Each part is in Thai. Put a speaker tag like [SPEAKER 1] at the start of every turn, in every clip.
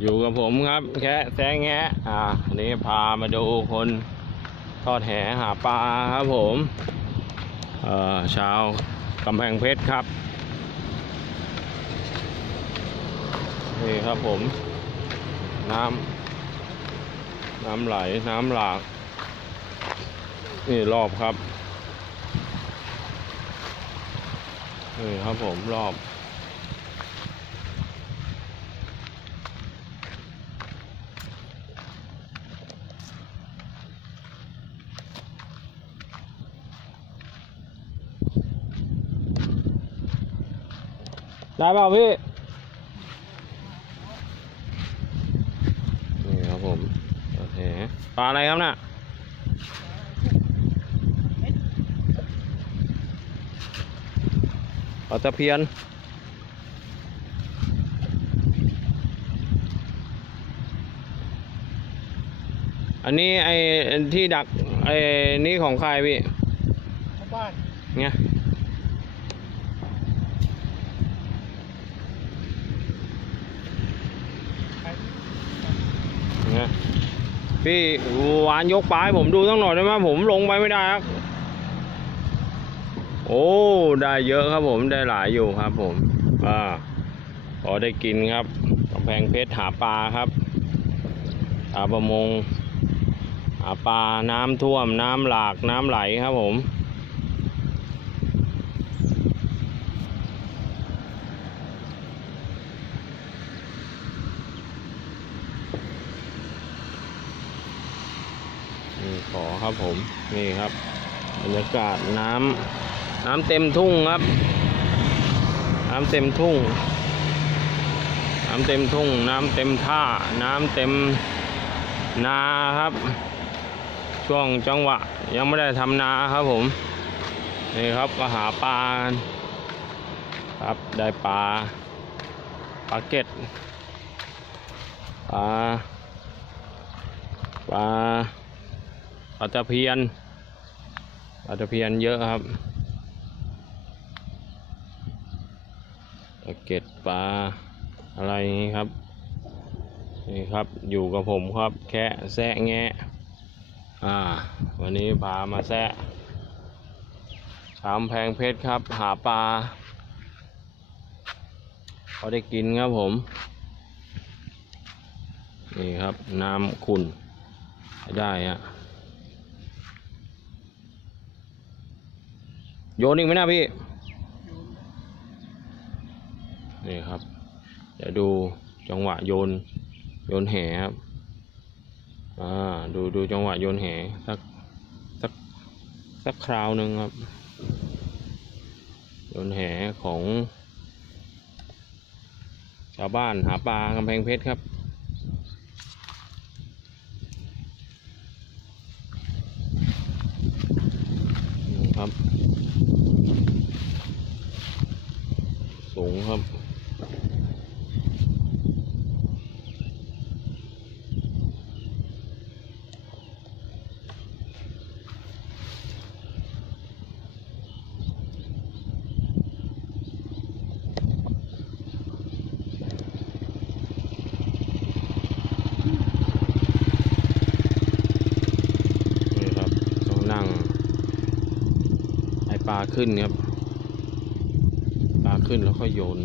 [SPEAKER 1] อยู่กับผมครับ แค่แซงแงะอ่าอันนี้พามาดูคนทอดแหหาปลาครับผมเอ่อชาวกำแพงเพชรครับ นี่ครับผม น้ำน้ำไหลน้ำหลาก นี่รอบครับ นี่ครับผมรอบ ได้เปล่าพี่ นี่ครับผม โอเค ปลาอะไรครับน่ะปลาตะเพียน อันนี้ไอ้ที่ดักไอ้นี่ของใครพี่
[SPEAKER 2] ชาวบ้าน
[SPEAKER 1] เนี่ย
[SPEAKER 2] ไป
[SPEAKER 1] เนี่ย พี่วานยกปลายผมดูตั้งหน่อยได้ไหมผมลงไปไม่ได้ครับ โอ้ได้เยอะครับผมได้หลายอยู่ครับ ผมอ่าพอได้กินครับกำแพงเพชรหาปลาครับหาประมงหาปลาน้ำท่วมน้ำหลากน้ำไหลครับผม นี่ขอ ครับผมนี่ครับบรรยากาศน้ำน้ำเต็มทุ่งครับ น้ำเต็มทุ่ง น้ำเต็มทุ่ง น้ำเต็มท่า น้ำเต็มนาครับ ช่วงจังหวะ ยังไม่ได้ทำนาครับผมนี่ครับก็หาปลาครับได้ปลาปลาเก็ดปลาปลาาตะเพียนปลาตะเพียนเยอะครับปลาเก็ดปลาอะไรนี้ครับ นี่ครับอยู่กับผมครับ แค่แซะแงะอ่า วันนี้พามาแซะชามแพงเพชรครับ หาปลาเขาได้กินครับผม นี่ครับน้ำขุ่นได้ฮะ โยนอีกไหมนะพี่ นี่ครับ เดี๋ยวดูจังหวะโยน โยนแหครับ อ่า ดูดูจังหวะโยนแหสักสักสักคราวหนึ่งครับ โยนแหของ ชาวบ้านหาปลากำแพงเพชรครับนี่ครับ สูงครับ นี่ครับต้องนั่งให้ปลาขึ้นครับ ขึ้นแล้วค่อยโยน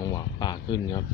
[SPEAKER 1] จังหวะป่าขึ้นครับ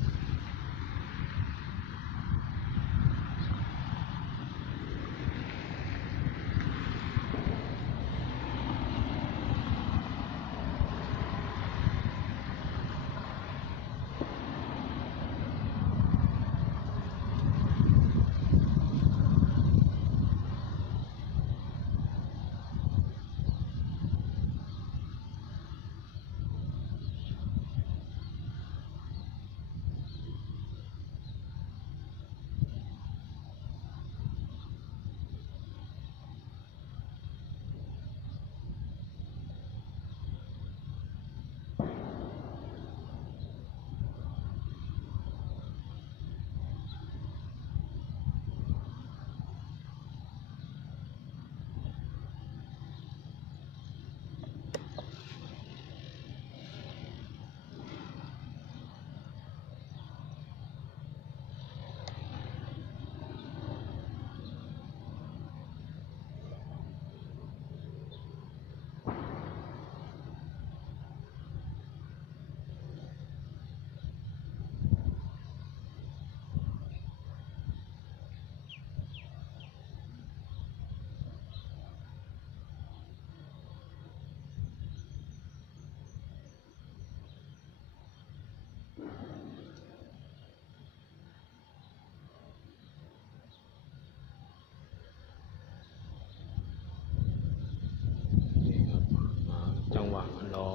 [SPEAKER 1] นี่ครับมาจังหวะรอ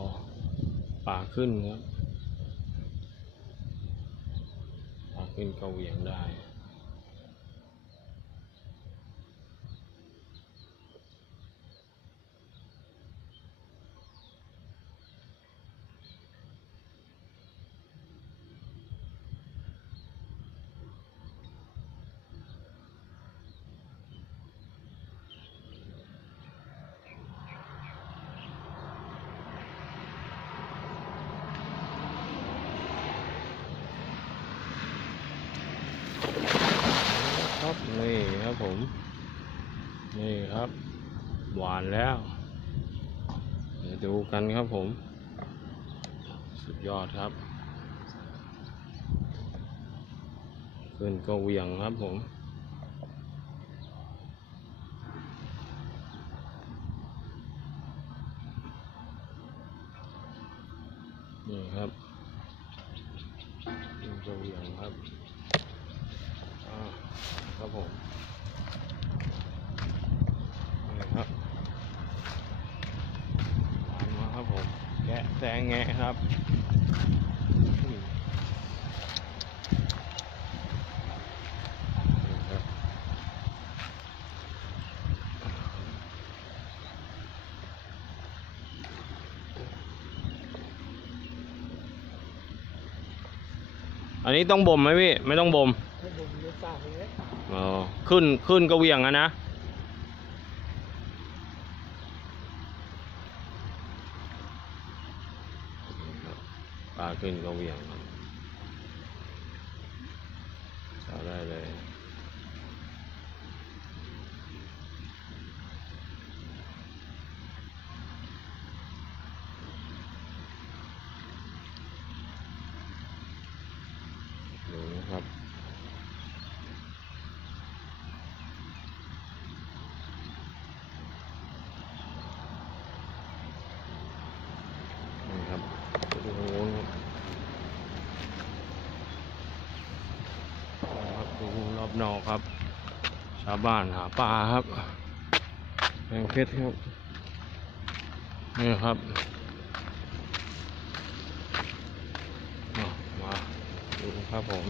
[SPEAKER 1] ป่าขึ้นครับป่าขึ้นก็เหวี่ยงได้ ครับนี่ครับ ผมนี่ครับ หวานแล้วเดี๋ยวดูกันครับผม สุดยอดครับ ขึ้นก็เวียงครับผมนี่ครับขึ้นก็เหวียงครับ อ่าครับผมนี่ครับตามมาครับผม แกะแซงแงะครับอืมนี่ครับอันนี้ต้องบ่มไหมพี่ ไม่ต้องบ่ม
[SPEAKER 2] ให้ผมเลี้ยงปลาเลย
[SPEAKER 1] อ๋อขึ้นขึ้นก็เหวียงอะนะ ปลาขึ้นก็เหวียงครับเอาได้เลย ดูนะครับ นี่ครับไปดูทางโน้นครับครับดูรอบ นอกครับ ชาวบ้านหาปลาครับแมงเพชรครับ นี่ครับมาดูครับผม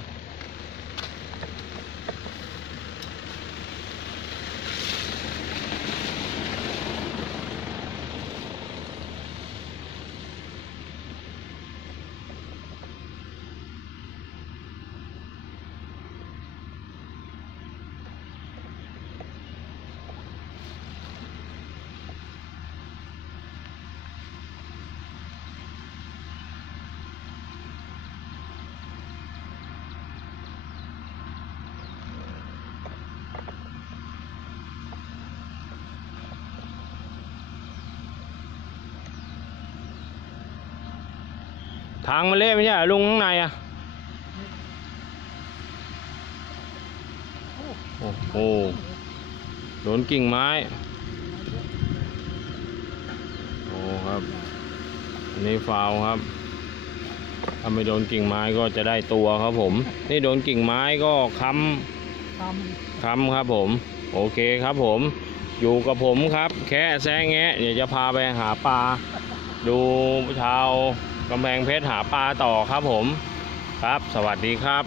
[SPEAKER 1] ทางมันเละไม่ใช่เหรอลุงข้างในอะ โอ้โหโดนกิ่งไม้ โอ้ครับอันนี้ฟาวครับ ถ้าไม่โดนกิ่งไม้ก็จะได้ตัวครับผม นี่โดนกิ่งไม้ก็ค้ำ
[SPEAKER 2] ท
[SPEAKER 1] ค้ำครับผม โอเคครับผม อยู่กับผมครับ แค่แซงแงะเดี๋ยวจะพาไปหาปลา ดูชาว กำแพงเพชรหาปลาต่อครับผม ครับ สวัสดีครับ